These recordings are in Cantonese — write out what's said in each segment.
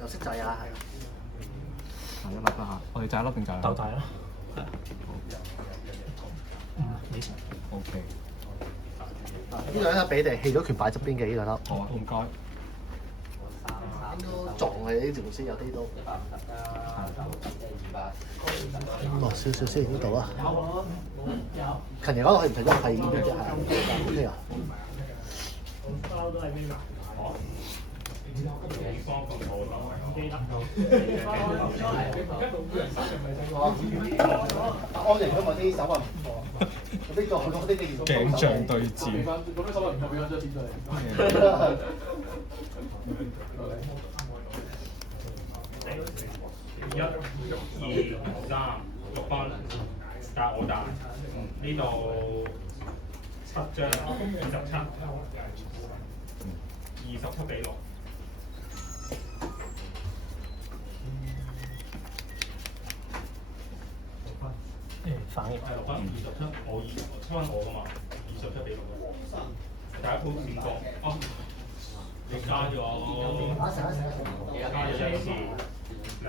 又識仔啊，係。係一粒啦嚇，我哋就一粒定就係？鬥大啦，係。你先。OK。呢兩粒俾你，棄咗拳擺側邊嘅呢兩粒。好啊，唔該。都撞係呢條先有啲都。落少少先呢度啊。近年嗰度係唔係都係呢隻係 OK 啊？都係咩㗎？安寧嗰個啲手運唔錯，呢個好多啲鏡像對戰。咁樣手運唔錯，俾翻張錢出嚟。1、2、3、6分，但係我大呢度7張27比6。反應係6分27，我7分我㗎嘛，27比6。第一鋪試過，哦，你加咗2次，0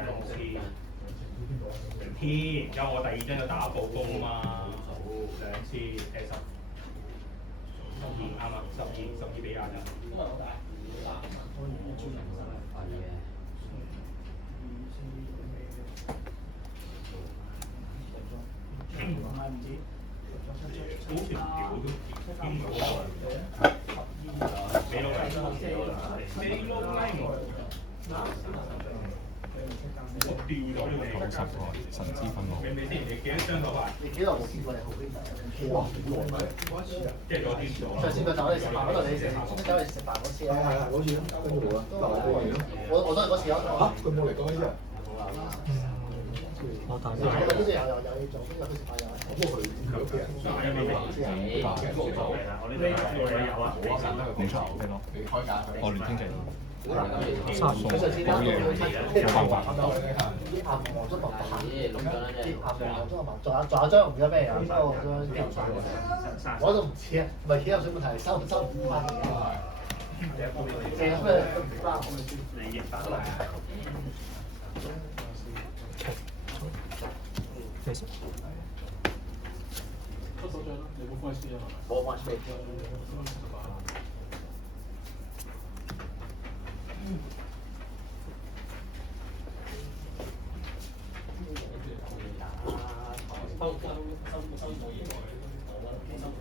添，因為我第二張就打步攻啊嘛，2次12啱啊，12比21。好似唔屌都見到啊！俾老嚟，我掉咗你哋。90台神之憤怒。你先，你幾多張頭牌？你幾耐冇見過你好兄弟？哇！即係我跌咗。上次咪走你食飯嗰度，你走你食飯嗰次啊？係嗰次咯，跟住冇啦，我都係嗰次咯。嚇，佢冇嚟講呢啲啊？我大我嗰次有嘢做，邊個去食飯有？不過佢屋企人冇錯，你攞。我聯天記。佢上次咧，冇辦法。啲阿黃中文啲阿黃中文，仲有張唔知咩啊？我都唔知啊，唔係幾有水問題，收唔翻嘅。成日咩都唔翻，你認得啦。你先。出手掌啦，你冇關事啊嘛？冇關事。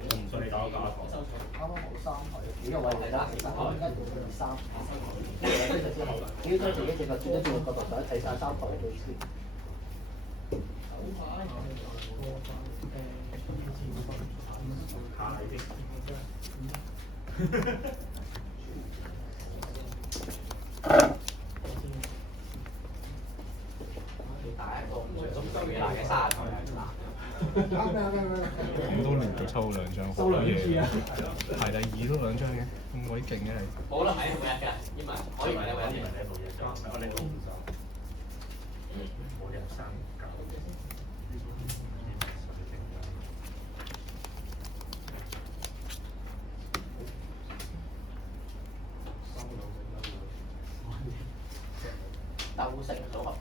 我唔信你搞假堂。啱啱冇3台，幾個位嚟啦？其實1、2、3，跟住之後，只要將自己整個轉一轉個角度，就睇晒3台嘅幾先。咁多年就抽2張好嘢，排第2都2張嘅，咁鬼勁嘅你。好啦，係每日嘅，英文可以每日。我哋都唔收。我哋3搞。鬥城組合，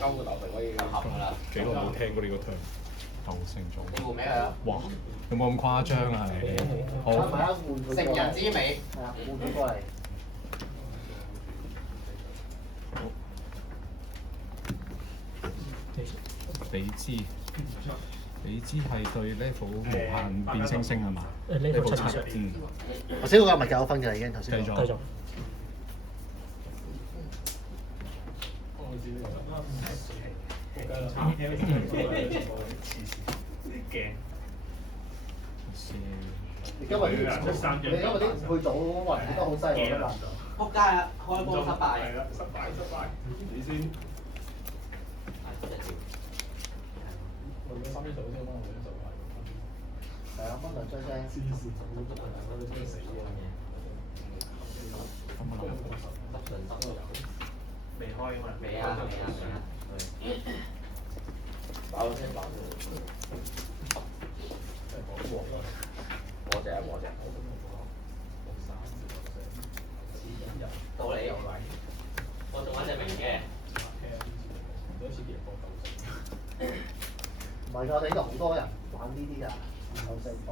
交個頭嚟可以合㗎啦。幾耐冇聽過呢個 term？鬥城組。你換名佢啊？哇！有冇咁誇張啊？你好。成人之美。係啊，換佢過嚟。比茲。比茲係對 level 無限變星星係嘛？level 7。嗯。頭先嗰個係咪9分㗎已經？頭先。繼續。繼續。你今日啲配組運都好犀利啊！撲街啊！開波失敗。失敗。你先。我而家3張手先，我2張手係。係啊，分2張啫。黐線，我都係我真係死喎。未開啊嘛？未啊！打咗先打咗。真係講過啦。我隻。到你，我仲有一隻明嘅。第一次贏過90。唔係㗎，我哋呢度好多人玩呢啲㗎，有四個。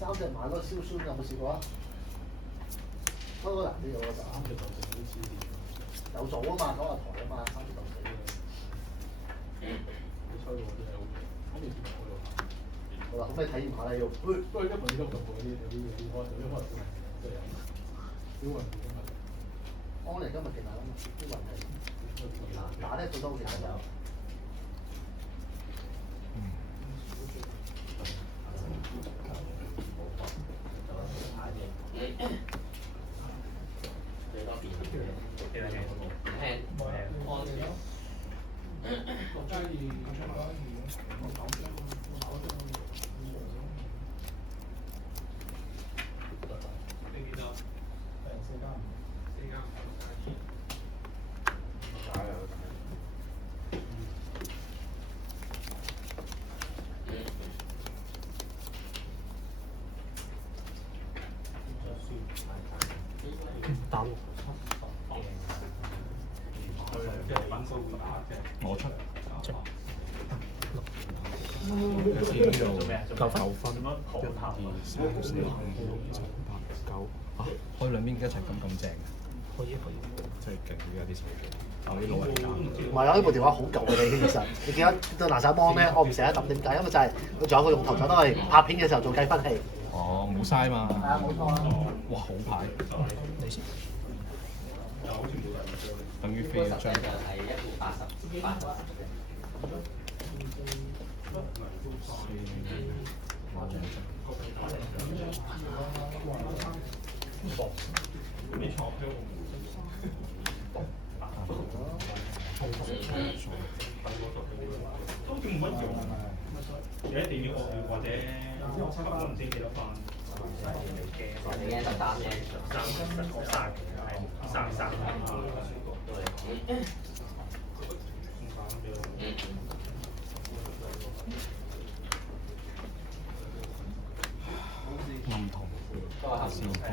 3隻馬嗰個燒酸有冇試過啊？嗰個難啲嘅嗰個就。3隻90好黐線。有組啊嘛，嗰個台啊嘛，3隻90。你吹我真係好勁，我未試過喎。好啦，可唔可以體驗下咧？要。不過一問你都唔同嗰啲，有啲可能真係有。小雲今日。安妮今日勁啊！啲運氣。打咧最多其實有。最多變嘅，輕安打喎。我出。9分。1、2、3、4、5、6、7、8、9啊！開兩邊一齊咁正嘅，可以。真係勁嘅有啲手機，但係啲老人家。唔係啊！呢部電話好舊嘅你其實，你記得到拿晒芒咧，我唔捨得抌點解？因為就係佢仲有個用途就都係拍片嘅時候做計分器。哦，冇嘥嘛。係啊，冇錯啊。哇，好牌！你先。等於飛一張。係180。都叫冇乜用，有一定要惡劣或者7分唔知幾多分。你嘅13啫，33。暗圖。先多咗。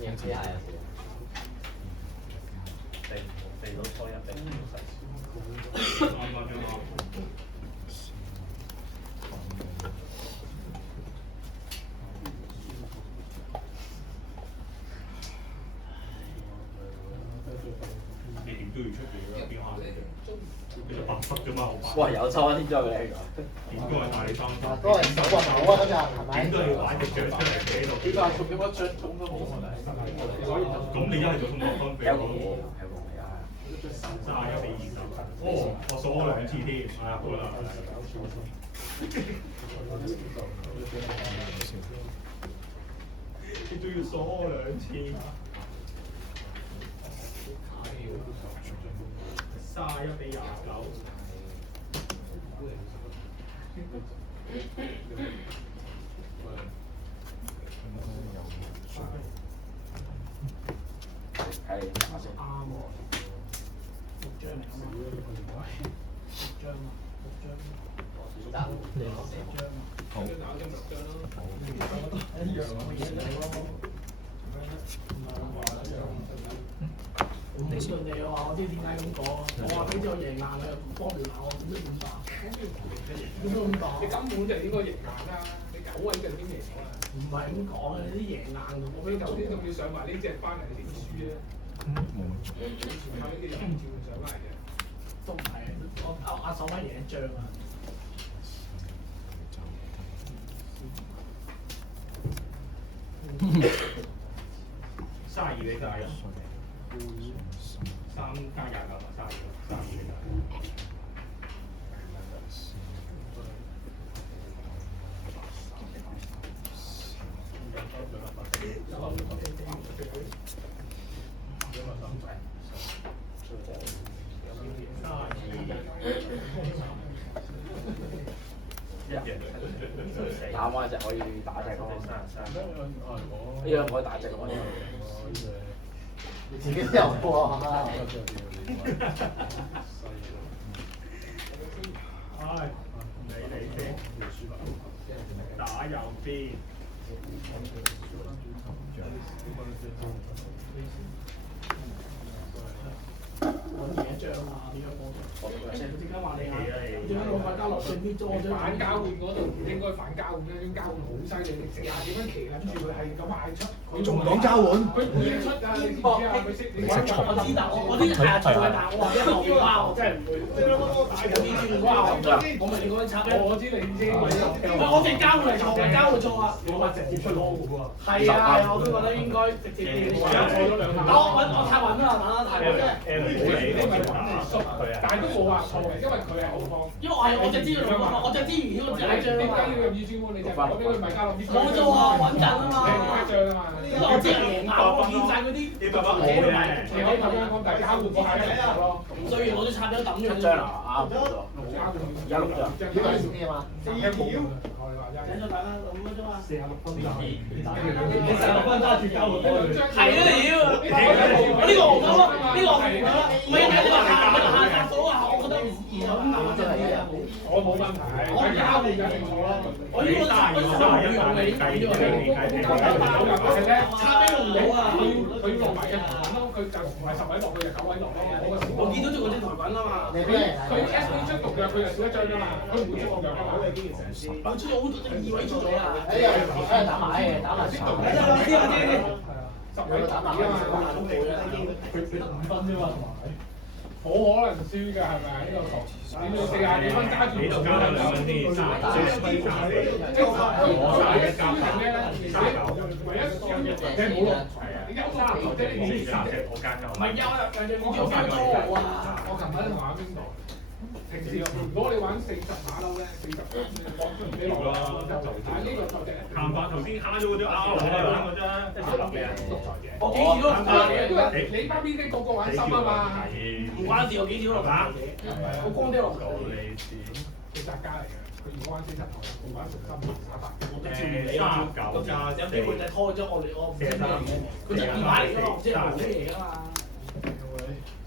認知下有時。地佬初一定啱啱。你點都要出嘅，邊下其實白色啫嘛，好白。哇！有抽先再嚟㗎。點都係大你三分。都係手個手啊！今日係咪？點都要擺隻腳出嚟企喺度。呢個係屬於一張中都冇問題。咁你一係就送6分俾有我。31比20。哦，我數咗2次添。係啊，好啦。你都要數2次。31比29。係啱喎。你先。你話我知點解咁講？我話俾咗贏硬佢又唔方便鬧我，咁都點辦？點都咁講？你根本就應該贏硬啦！你9位就已經贏咗啦。唔係咁講嘅，你啲贏硬我俾頭先仲要上埋呢隻翻嚟點輸咧？冇。後尾嘅人唔照上翻嚟嘅，都唔係我阿手威贏1張啊！32比31。3加29嘛，32比31。打彎隻可以打隻咯，呢樣可以打隻咯。你自己都有喎。唉，唔理你。打右邊。揾嘢張啊，點樣幫助？成日即刻話你啊，點解攞塊膠落上邊裝？反交換嗰度唔應該反交換咧，張交換好犀利，你40幾蚊騎緊住佢係咁嗌出，佢仲講交換，佢唔會出㗎，你知唔知啊？佢識你揾我知，但我啲係啊，但係我話一後邊哇，我真係唔會。有啲轉哇，我咪你嗰啲插我知你知。我哋交換嚟錯，交換錯啊！我話直接出攞嘅喎。係啊，我都覺得應該直接。我太穩啦，打得太穩啫。但係都冇話錯嘅，因為佢係後方。因為我隻資源我隻資源如果隻一張啊嘛。點解要用二轉換？你就攞俾佢咪交落啲。冇錯啊，穩陣啊嘛。一張啊嘛。因為我知係贏硬，我見晒嗰啲。你可以咁樣講，但係交換嗰下一下咯。咁所以我都插咗抌咗。7張啊，啱唔啱？而家6張。幾多錢啊嘛？4秒。請咗大家5分鐘啊。46分鐘。你46分揸住交換。係啊，屌！呢個我講咯，呢個我唔講啦。唔係你話下到啊，我覺得唔係咁難真係。我冇問題，我交換就係我咯。我呢個我用你計咗係咧，差邊都唔到啊！佢落埋嘅台滾咯，佢就唔係10位落，佢就9位落咯。我見到咗嗰隻台滾啊嘛。佢 S 出毒藥，佢就少一張啊嘛。佢唔會出毒藥㗎嘛。我出咗好多2位出咗啊！打埋先讀。10位打埋啊嘛。佢得5分啫嘛，同埋。好可能輸㗎係咪啊？呢個球，你要40幾分揸住，你就加咗2分先，即係我輸係咩咧？唯一你冇落台啊！你休3球，即係你3隻我加球。唔係休啊！我加球啊！我琴晚同阿邊度？平時如果你玩40馬騮咧，40落出唔俾落啦。但係呢個就係鹹飯頭先蝦咗嗰張 R 嚟玩嗰張，即係諗嘅獨裁嘅。我幾次都因為你班邊啲個個玩心啊嘛。唔關事，我幾條落打，我光啲落球。佢宅家嚟嘅，佢如果玩47頭，我玩重心打法，我都照唔理啦。有機會就拖咗我哋，我唔知咩嚟嘅。佢就二牌嚟㗎嘛，唔知係冇咩嘢㗎嘛。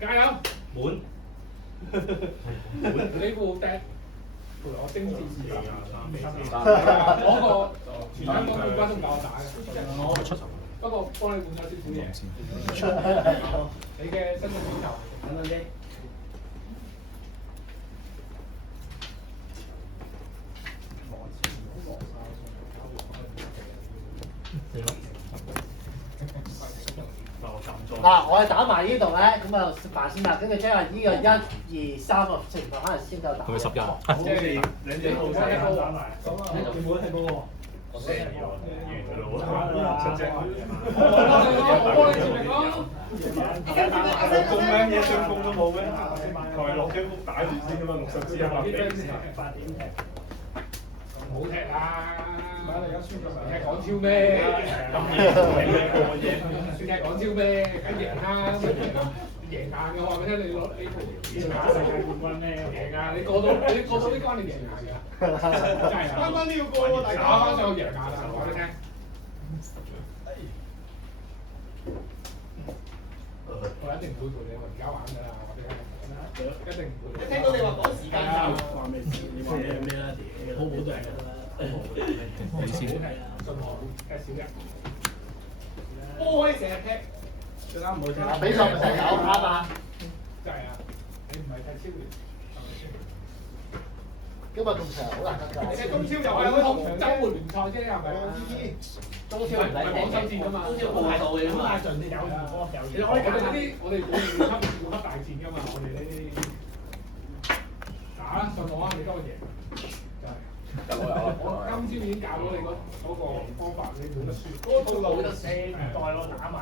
加油！滿。呢部笛陪我精緻自己攞個全香港冠軍都唔夠我打嘅。我出頭。不過幫你換咗少少嘢。你嘅身體表頭，等等先。嗱，我哋打埋呢度咧，咁啊食飯先啦，跟住將呢個1、2、3個情況可能先夠打。係咪11啊？即係兩隻好打埋。你冇得睇波喎。我4完㗎咯喎，7隻。我幫你接力咯。中咩嘢雙攻都冇咩？佢係落機屋打住先㗎嘛，60支100幾。唔好踢啦！咪你而家輸咗咪踢港超咩？踢港超咩？梗贏啦！贏硬嘅話，俾聽你攞呢盤打世界冠軍咩？贏啊！你過到呢關你贏硬㗎，真係啱啱都要過喎，大家啱啱就贏硬啦！話俾你聽。我一定唔會陪你而家玩㗎啦，話俾你聽。一定唔會。一聽到你話趕時間就話咩事？你話咩啦？好好都係㗎啦。你先。信我，踢少人。波可以成日踢，最啱唔好踢。比賽咪成日有拍嘛？真係啊！你唔係踢超聯，今日咁長好難得㗎。你踢中超又係嗰種週末聯賽啫，係咪啊？中超唔使廣州戰㗎嘛，中超冇太到嘅嘛。大場啲有波有。其實我哋啲我哋會大戰㗎嘛，我哋呢啲打啦，信我啊！你今日贏。我今朝已經教咗你嗰個方法，你冇得輸。嗰套路得4代我打埋，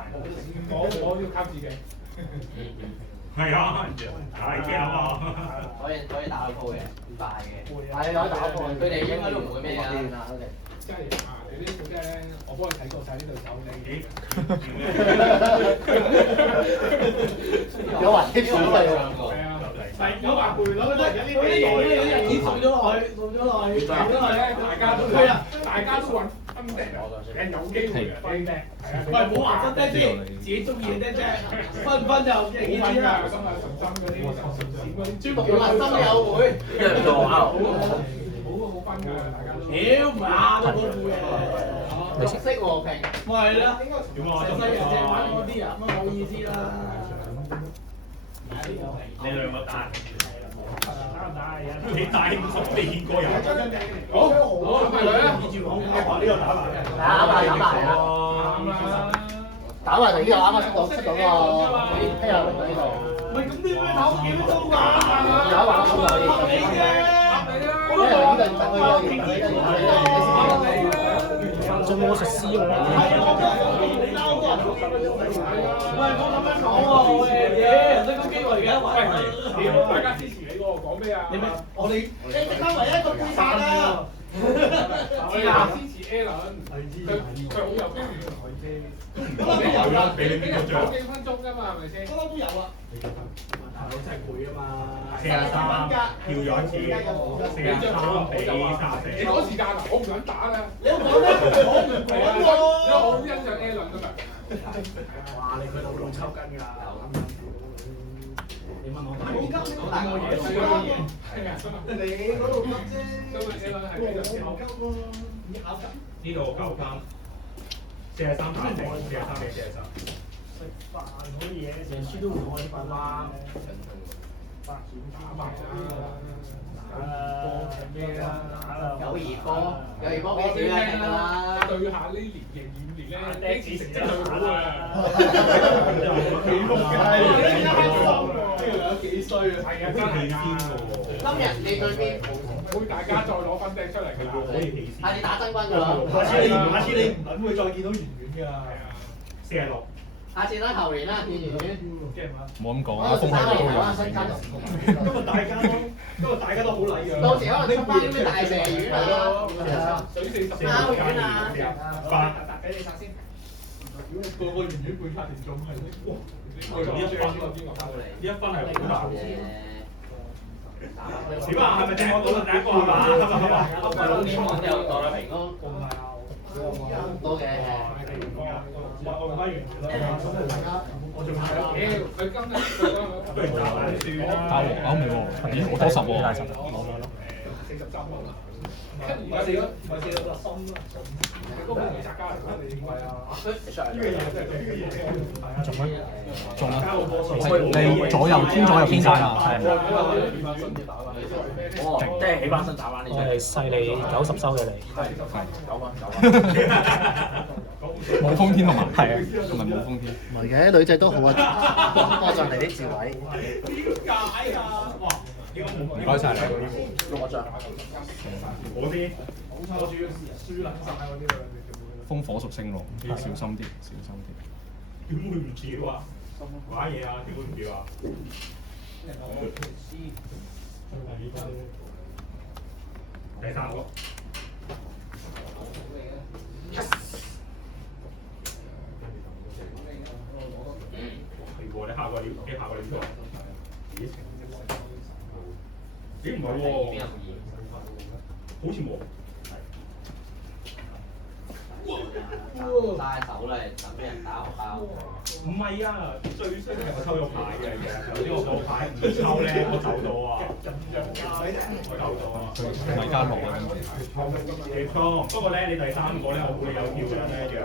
我要靠自己。係啊，大嘅啊！可以打鋪嘅，唔大嘅。係可以打鋪。佢哋應該都唔會咩啊。真係啊！你呢套咧，我幫你睇過晒呢對手你。有還啲數嚟喎。係啊。係有話賠率咧，有啲人已經送咗落去咧，大家都揾分釘，人有機會嘅分釘。喂，冇話分釘先，自己中意嘅釘啫，分唔分就唔知幾分㗎。今日純真嗰啲，專門要話心有會。好啊，好分㗎，大家都。屌唔係亞洲嗰副嘢，綠色和平，咪係啦。點啊？細人淨玩嗰啲啊，咁冇意思啦。你兩個打，你大50年過人，好，係咪佢啊？呢個打埋，打埋啊！打埋就呢度啱啱出到個聽日喺呢度。喂，咁你咪打幾分鐘㗎？有一話咁就可以。因為呢度等佢有嘢，仲冇食絲喎。喂，我咁樣講喎，人哋個機會嘅，喂，大家支持你喎，講咩啊？你咪我哋你食翻唯一一個杯飯啊！支持 Alan，佢好有經驗嘅台姐。俾你邊個獎？幾分鐘㗎嘛，係咪先？不嬲都有啊。大佬真係攰啊嘛。 43跳咗一次，43比34。你嗰時間啊，我唔想打㗎。你講咩？我唔講喎。因為我好欣賞 Alan 㗎嘛。哇！你佢老抽筋㗎。你問我打幾多嘢？你嗰度急啫。因為 Alan 係非常之好。呢度9分，43打成，43比43。食飯嗰啲嘢，成書都唔同我啲飯啦。打埋啦。咩啦？友誼波俾少人㗎啦。對下呢年型5年咧，呢次成績最好啊！幾碌雞？幾衰啊！係啊，真係㗎。今日你對邊？會大家再攞分釘出嚟㗎啦。係你打真軍㗎啦。下次你唔撚會再見到圓圓㗎。46。下次等後年啦，見完先。冇咁講啊，風係都有。今日大家都好禮㗎。到時可能出翻啲咩大蛇丸啊，水40膠丸啊。俾你殺先。個圓圓半卡連中係哇！呢一分係好難嘅。點啊？係咪正我到第一個係嘛？有代表平安。多嘅。我用翻圓圓啦。我仲係佢今日不如打埋算啦。打和歐未喎？咦，我多10喎。 43蚊啦。跟住而家4個心啦，嗰個二拆家嚟㗎，你點解啊？呢個嘢真係呢個嘢。中啦！你左右偏晒啦，係。哦，即係起翻身打翻呢我係細你90收嘅你。冇風天同埋係啊，同埋冇風天。唔係嘅，女仔都好啊，多上嚟啲智慧。點解啊？哇！唔該晒你。攞獎。我先。我主要輸撚晒嗰啲啦。風火屬性龍，要小心啲，小心啲。點會唔叫啊？玩嘢啊？點會唔叫啊？第3個。係喎，你下個你邊個？咦唔係喎，好似冇。帶手嚟等俾人打學校。唔係啊，最衰係我抽咗牌嘅，其實頭先我個牌唔抽咧，我走到啊。我走到啊。米加6啊。你錯，不過咧，你第3個咧，我估你有票嘅一樣。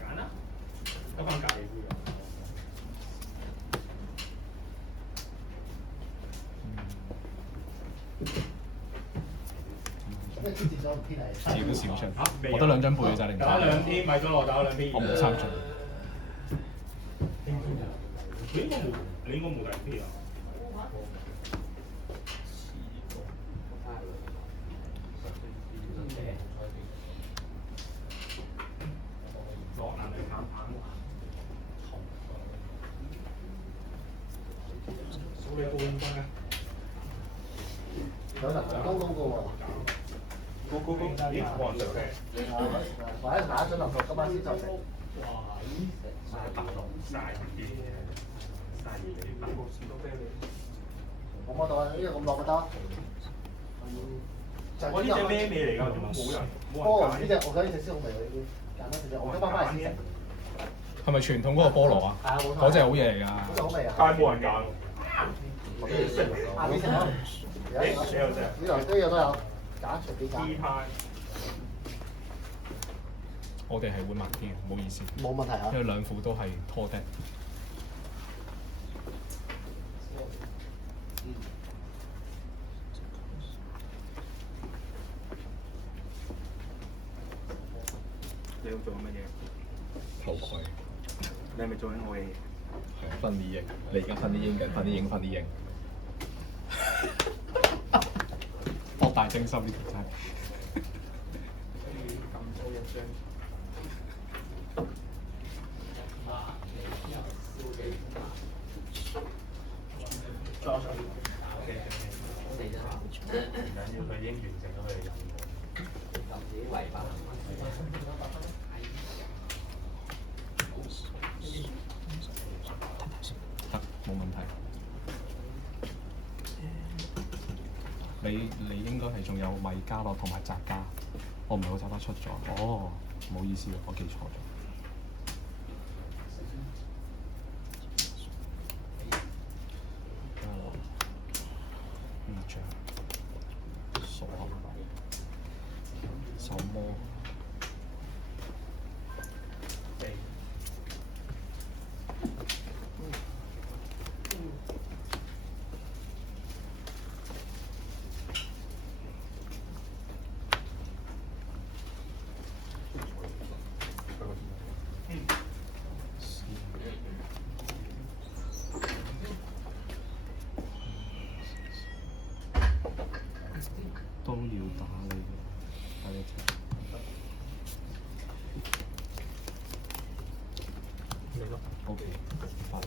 揀啦，得翻隔離杯㗎。少少出，我得2張背咋，你唔打2天咪咗我打2天。我冇參賽。你應該冇第2天啊。落難嚟減減。數你半分啊！有人高嘅喎。高，咦？冇人食嘅。或者下一張落去，今晚先就食。我摸到啊，呢個咁落就得。我呢隻咩味嚟㗎？都冇人菠蘿呢隻，我覺得呢隻先好味喎，呢啲簡單少少，我跟翻翻嚟先食。係咪傳統嗰個菠蘿啊？係啊，冇錯。嗰隻好嘢嚟㗎。嗰隻好味啊！但係冇人揀。下邊食啊！呢度都有，揀隨便揀。我哋係會慢啲嘅，唔好意思。冇問題啊。因為兩副都係拖的。你要做緊乜嘢？頭盔。你係咪做緊我嘅嘢？係分啲型，你而家分啲英緊，分啲英，分啲英。博大精深呢條真係。緊要佢已經完成咗佢嘅任務。自己圍吧。得，冇問題。你應該係仲有米加樂同埋雜加，我唔係好找得出咗。哦，唔好意思，我記錯咗。呢張鎖手魔。都要打你嘅，打一隻。你咯。OK，發。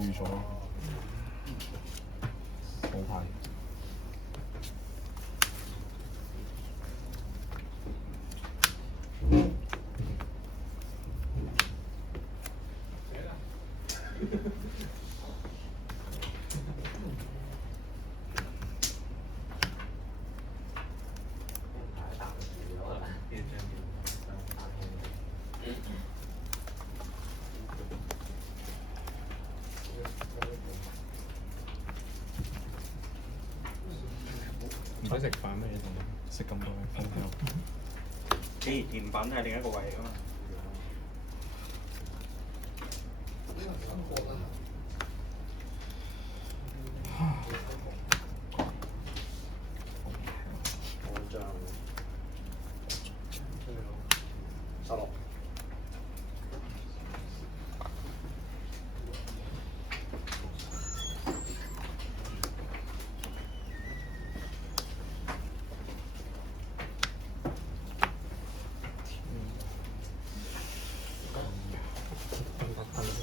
預咗，好快。唔使食飯咩嘢同食咁多嘅風油。甜品係另一個位嚟㗎嘛。16。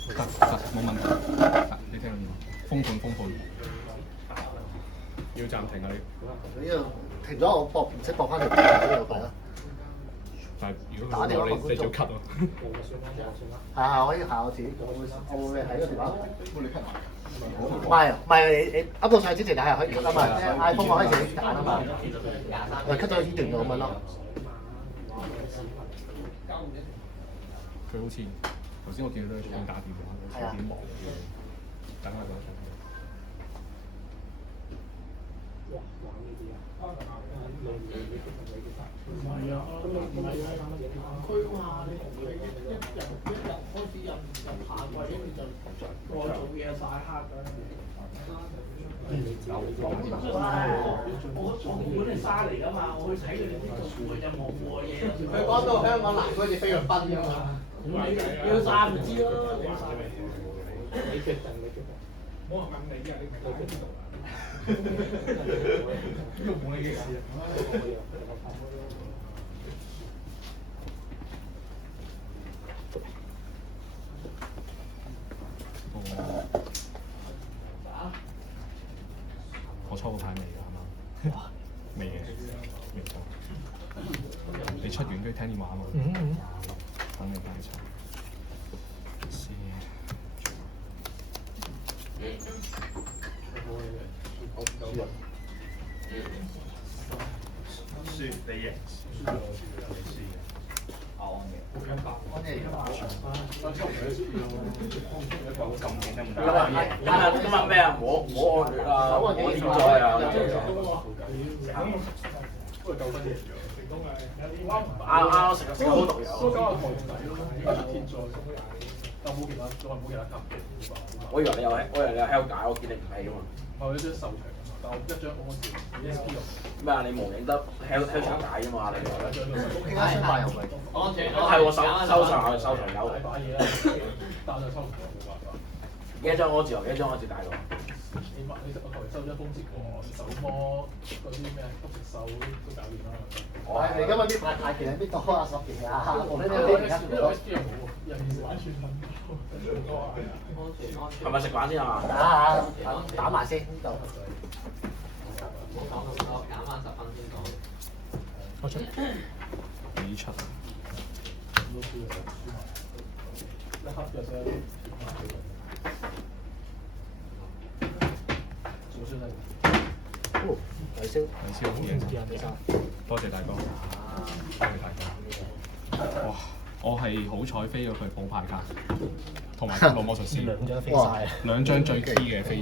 得，冇問題。得，你聽我講，封盤。要暫停啊你。呢度停咗，我搏唔識搏翻條呢度係啦。但係如果佢冇你就要 cut 喎。係啊，可以係我自己，我會喺個電話。你 cut 埋。唔係你噏到晒之前，你係可以 cut 啊嘛，即係 iPhone 我可以自己揀啊嘛。我 cut 咗呢段咁樣咯。佢好似頭先我見到佢仲打電話，有啲忙。等下等下。唔係啊，區嘛，你同佢一日開始入下季，跟住就過做嘢曬黑㗎。我本係沙嚟㗎嘛，我去睇佢哋啲做活就冇活嘢。佢講到香港南區似菲律賓㗎嘛。你要曬咪知咯，你決定。冇人問你啊，你唔係知道啊。呢個冇你嘅事啊。我抽個牌未㗎？出完跟住聽電話嘛。等你快出。輸你贏，輸咗你輸嘅。今日咩啊？我惡劣啊！我點在啊？啱食咗好毒藥。我以為你有 hell 解，我見你唔係啊嘛。我有張手長，但我一張我字 ESP 用。咩啊？你無影得 hell 解啫嘛？你點解想買又唔係？係喎，收藏有。把嘢啦，但係收唔到冇辦法。幾張我字幾張我字大到？你我頭收咗風節喎，手魔嗰啲咩不食獸都搞掂啦。係你今日搣太極，搣多啊10期啊！我呢啲而家呢 SP 又好喎，人哋玩全民係咪食飯先啊？打埋先呢度。唔好講咁多，減翻10分先講。我出幾出啊？一黑嘅啫。黎超，黎超好嘢，多謝大哥，多謝大哥。哇！我係好彩飛咗佢補牌卡，同埋龍魔術師，兩張飛晒。兩張最 key 嘅飛。